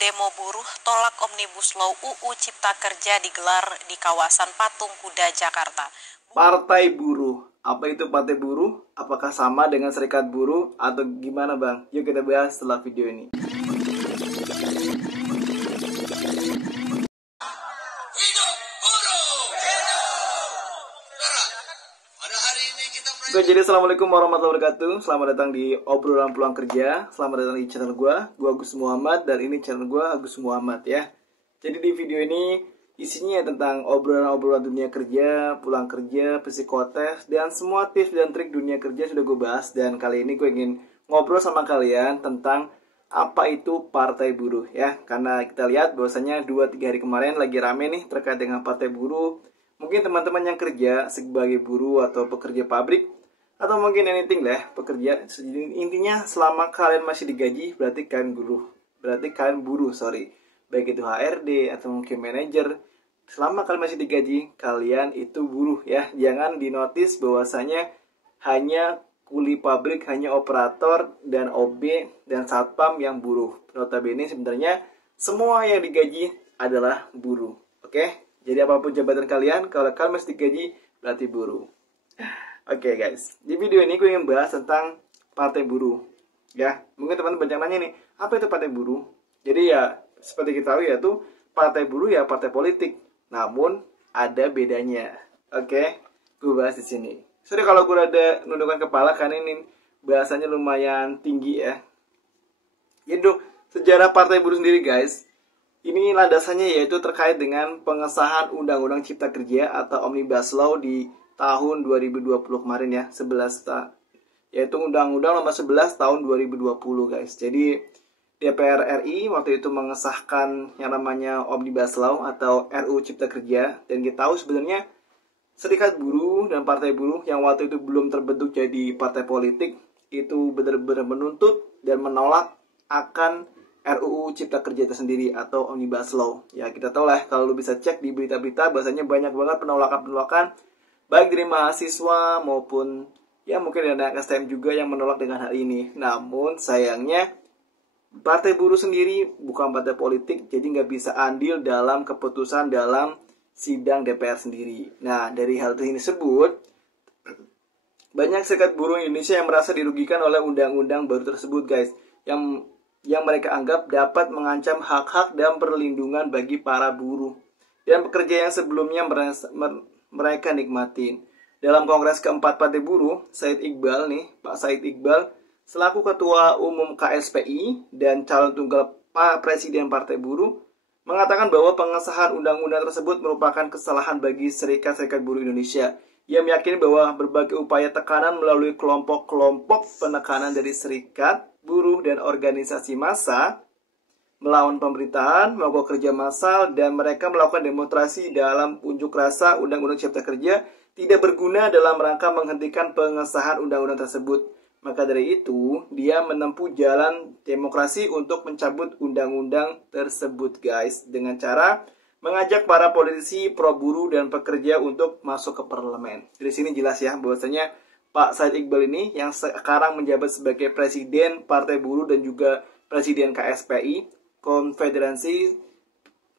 Demo buruh tolak Omnibus Law UU Cipta Kerja digelar di kawasan Patung Kuda, Jakarta. Partai buruh. Apa itu partai buruh? Apakah sama dengan serikat buruh atau gimana, Bang? Yuk kita bahas setelah video ini. Oke, jadi assalamualaikum warahmatullahi wabarakatuh. Selamat datang di obrolan pulang kerja. Selamat datang di channel gue Agus Muhammad, dan ini channel gue Agus Muhammad ya. Jadi di video ini isinya tentang obrolan-obrolan dunia kerja, pulang kerja, psikotes, dan semua tips dan trik dunia kerja sudah gue bahas. Dan kali ini gue ingin ngobrol sama kalian tentang apa itu partai buruh ya. Karena kita lihat bahwasanya 2-3 hari kemarin lagi rame nih terkait dengan partai buruh. Mungkin teman-teman yang kerja sebagai buruh atau pekerja pabrik, atau mungkin anything lah, pekerja. Intinya selama kalian masih digaji, berarti kalian buruh, baik itu HRD atau mungkin manajer. Selama kalian masih digaji, kalian itu buruh ya. Jangan dinotis bahwasanya hanya kuli pabrik, hanya operator dan OB dan satpam yang buruh. Notabene sebenarnya semua yang digaji adalah buruh. Oke? Jadi apapun jabatan kalian, kalau kalian masih digaji, berarti buruh. Oke guys, di video ini gue ingin bahas tentang partai buruh. Ya, mungkin teman-teman banyak nanya nih, apa itu partai buruh? Jadi ya, seperti kita tahu ya tuh, partai buruh ya partai politik. Namun, ada bedanya. Oke, gue bahas di sini. Sorry kalau gue ada nundukkan kepala, karena ini bahasanya lumayan tinggi ya. Jadi, sejarah partai buruh sendiri guys, ini landasannya yaitu terkait dengan pengesahan Undang-Undang Cipta Kerja atau Omnibus Law di tahun 2020 kemarin ya, yaitu Undang-Undang nomor 11 tahun 2020 guys. Jadi DPR RI waktu itu mengesahkan yang namanya Omnibus Law atau RUU Cipta Kerja, dan kita tahu sebenarnya serikat buruh dan partai buruh yang waktu itu belum terbentuk jadi partai politik itu benar-benar menuntut dan menolak akan RUU Cipta Kerja itu sendiri atau Omnibus Law. Ya kita tahu lah, kalau lu bisa cek di berita-berita bahasanya banyak banget penolakan-penolakan baik dari mahasiswa maupun ya mungkin dari anak STM juga yang menolak dengan hal ini. Namun sayangnya partai buruh sendiri bukan partai politik, jadi nggak bisa andil dalam keputusan dalam sidang DPR sendiri. Nah, dari hal tersebut banyak serikat buruh Indonesia yang merasa dirugikan oleh undang-undang baru tersebut guys, yang mereka anggap dapat mengancam hak-hak dan perlindungan bagi para buruh dan pekerja yang sebelumnya mereka nikmatin. Dalam Kongres keempat Partai Buruh, Pak Said Iqbal, selaku Ketua Umum KSPI dan calon tunggal Presiden Partai Buruh, mengatakan bahwa pengesahan undang-undang tersebut merupakan kesalahan bagi serikat-serikat buruh Indonesia. Ia meyakini bahwa berbagai upaya tekanan melalui kelompok-kelompok penekanan dari serikat, buruh, dan organisasi massa melawan pemerintahan, mogok kerja massal, dan mereka melakukan demonstrasi dalam unjuk rasa Undang-Undang Cipta Kerja tidak berguna dalam rangka menghentikan pengesahan undang-undang tersebut. Maka dari itu, dia menempuh jalan demokrasi untuk mencabut undang-undang tersebut guys, dengan cara mengajak para politisi pro buruh dan pekerja untuk masuk ke parlemen. Dari sini jelas ya bahwasanya Pak Said Iqbal ini yang sekarang menjabat sebagai Presiden Partai Buruh dan juga Presiden KSPI, Konfederasi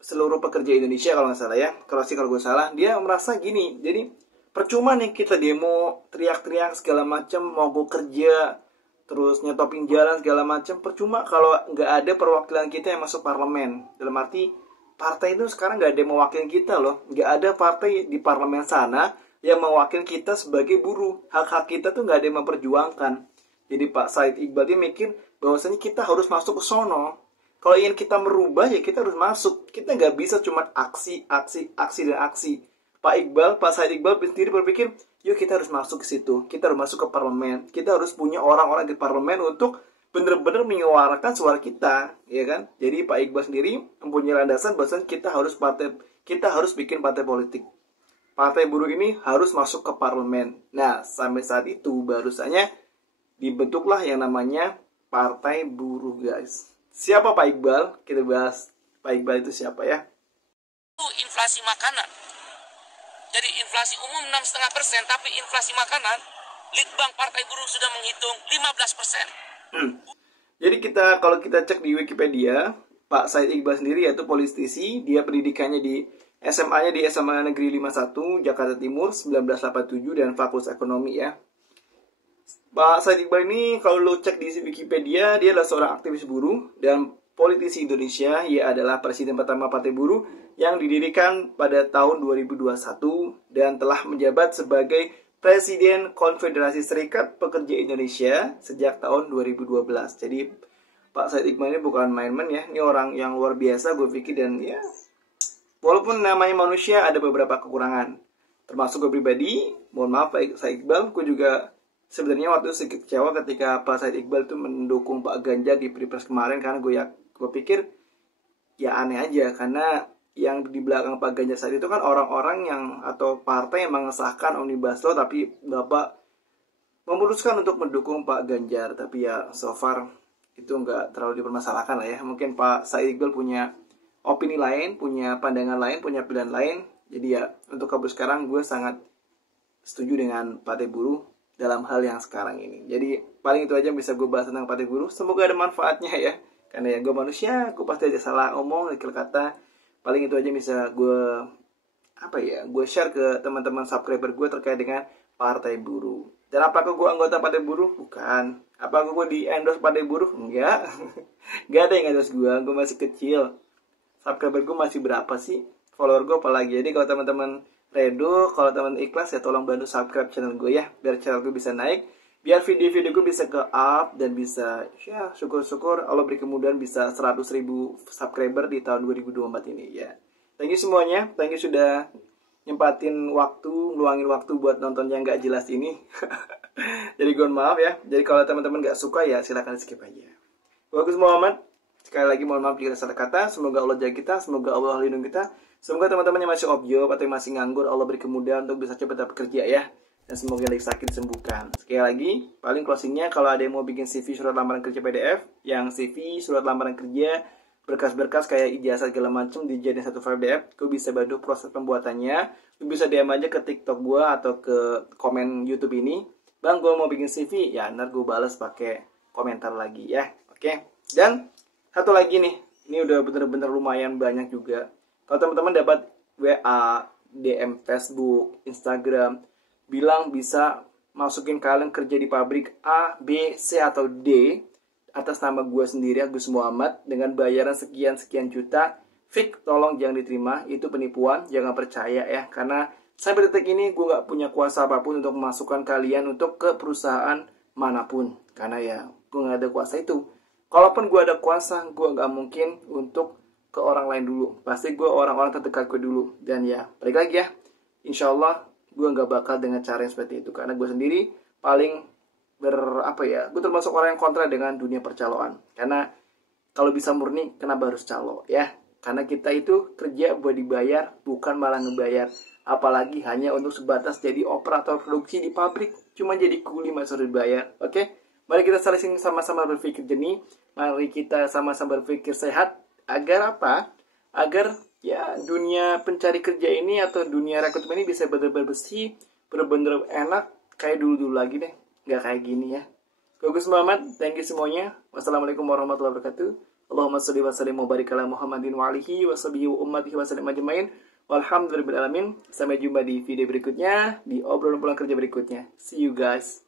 Seluruh Pekerja Indonesia kalau nggak salah ya. Kalau gue salah, dia merasa gini, jadi percuma nih kita demo, teriak-teriak segala macam, mogok kerja, terus nyetopin jalan segala macam, percuma kalau nggak ada perwakilan kita yang masuk parlemen. Dalam arti, partai itu sekarang nggak ada yang mewakili kita loh. Nggak ada partai di parlemen sana yang mewakili kita sebagai buruh. Hak-hak kita tuh nggak ada yang memperjuangkan. Jadi Pak Said Iqbal dia mikir bahwasanya kita harus masuk ke sono. Kalau ingin kita merubah ya kita harus masuk. Kita nggak bisa cuma aksi. Pak Said Iqbal sendiri berpikir, yuk kita harus masuk ke situ. Kita harus masuk ke parlemen. Kita harus punya orang-orang di parlemen untuk benar-benar menyuarakan suara kita, ya kan? Jadi Pak Iqbal sendiri mempunyai landasan bahwa kita harus bikin partai politik. Partai buruh ini harus masuk ke parlemen. Nah, sampai saat itu barusanya dibentuklah yang namanya Partai Buruh guys. Siapa Pak Iqbal? Kita bahas Pak Iqbal itu siapa ya? Inflasi makanan. Jadi inflasi umum 6,5%, tapi inflasi makanan, Litbang Partai Buruh sudah menghitung 15%. Jadi kalau kita cek di Wikipedia, Pak Said Iqbal sendiri, yaitu politisi. Dia pendidikannya di SMA-nya di SMA Negeri 51 Jakarta Timur 1987 dan Fakultas Ekonomi ya. Pak Said Iqbal ini kalau lo cek di Wikipedia, dia adalah seorang aktivis buruh dan politisi Indonesia. Ia adalah presiden pertama Partai Buruh yang didirikan pada tahun 2021 dan telah menjabat sebagai Presiden Konfederasi Serikat Pekerja Indonesia sejak tahun 2012. Jadi Pak Said Iqbal ini bukan main-main ya, ini orang yang luar biasa gue pikir. Dan ya, walaupun namanya manusia ada beberapa kekurangan, termasuk gue pribadi, mohon maaf Pak Said Iqbal, gue juga sebenarnya waktu itu sedikit kecewa ketika Pak Said Iqbal itu mendukung Pak Ganjar di Pilpres kemarin, karena gue pikir ya aneh aja, karena yang di belakang Pak Ganjar saat itu kan orang-orang yang atau partai yang mengesahkan Omnibus Law, tapi Bapak memutuskan untuk mendukung Pak Ganjar. Tapi ya so far itu nggak terlalu dipermasalahkan lah ya. Mungkin Pak Said Iqbal punya opini lain, punya pandangan lain, punya pilihan lain. Jadi ya untuk kabut sekarang gue sangat setuju dengan Partai Buruh dalam hal yang sekarang ini. Jadi paling itu aja yang bisa gue bahas tentang Partai Buruh. Semoga ada manfaatnya ya. Karena ya gue manusia, gue pasti aja salah ngomong, lekil kata. Paling itu aja bisa gue gue share ke teman-teman subscriber gue terkait dengan Partai Buruh. Dan apakah gue anggota Partai Buruh? Bukan. Apakah gue di endorse Partai Buruh? Enggak. Gak ada yang endorse gue masih kecil. Subscriber gue masih berapa sih? Follower gue apalagi. Jadi kalau teman-teman redo, kalau teman ikhlas ya tolong bantu subscribe channel gue ya, biar channel gue bisa naik, biar video-video gue bisa ke up dan bisa ya syukur-syukur Allah beri kemudahan bisa 100.000 subscriber di tahun 2024 ini ya. Thank you semuanya, thank you sudah nyempatin waktu, ngeluangin waktu buat nonton yang gak jelas ini. Jadi gue maaf ya. Jadi kalau teman-teman gak suka ya silakan skip aja. Bagus Muhammad. Sekali lagi mohon maaf jika salah kata. Semoga Allah jaga kita, semoga Allah lindungi kita. Semoga teman-teman yang masih off job atau yang masih nganggur, Allah beri kemudahan untuk bisa cepat dapat kerja ya. Dan semoga yang lagi sakit disembuhkan. Sekali lagi, paling closingnya kalau ada yang mau bikin CV surat lamaran kerja PDF, yang CV surat lamaran kerja berkas-berkas kayak ijazah segala macam dijadiin satu file PDF, gue bisa bantu proses pembuatannya. Gue bisa DM aja ke TikTok gue atau ke komen YouTube ini. Bang, gue mau bikin CV, ya ntar gue balas pakai komentar lagi ya. Oke. Dan satu lagi nih, ini udah bener-bener lumayan banyak juga. Kalau teman-teman dapat WA, DM Facebook, Instagram, bilang bisa masukin kalian kerja di pabrik A, B, C, atau D atas nama gue sendiri, Agus Muhammad, dengan bayaran sekian-sekian juta, fix, tolong jangan diterima, itu penipuan, jangan percaya ya, karena sampai detik ini gue gak punya kuasa apapun untuk memasukkan kalian untuk ke perusahaan manapun, karena ya gue gak ada kuasa itu. Kalaupun gue ada kuasa, gue gak mungkin untuk ke orang lain dulu. Pasti gue orang-orang terdekat gue dulu. Dan ya, balik lagi ya. Insya Allah, gue gak bakal dengan cara yang seperti itu. Karena gue sendiri paling gue termasuk orang yang kontra dengan dunia percaloan. Karena kalau bisa murni, kenapa harus calo? Ya, karena kita itu kerja buat dibayar, bukan malah ngebayar. Apalagi hanya untuk sebatas jadi operator produksi di pabrik. Cuma jadi kuli masuk dibayar. Oke? Mari kita saling sama-sama berpikir jernih. Mari kita sama-sama berpikir sehat. Agar apa? Agar ya dunia pencari kerja ini atau dunia rekrutmen ini bisa benar-benar bersih, benar-benar enak kayak dulu-dulu lagi deh. Nggak kayak gini ya. Bagus Muhammad, thank you semuanya. Wassalamualaikum warahmatullahi wabarakatuh. Allahumma sholli wa sallim wa barik ala Muhammadin wa alihi wa sahbihi wa ummatihi wa sallim ajmain. Walhamdulillahirabbil alamin. Sampai jumpa di video berikutnya, di obrolan pulang kerja berikutnya. See you guys.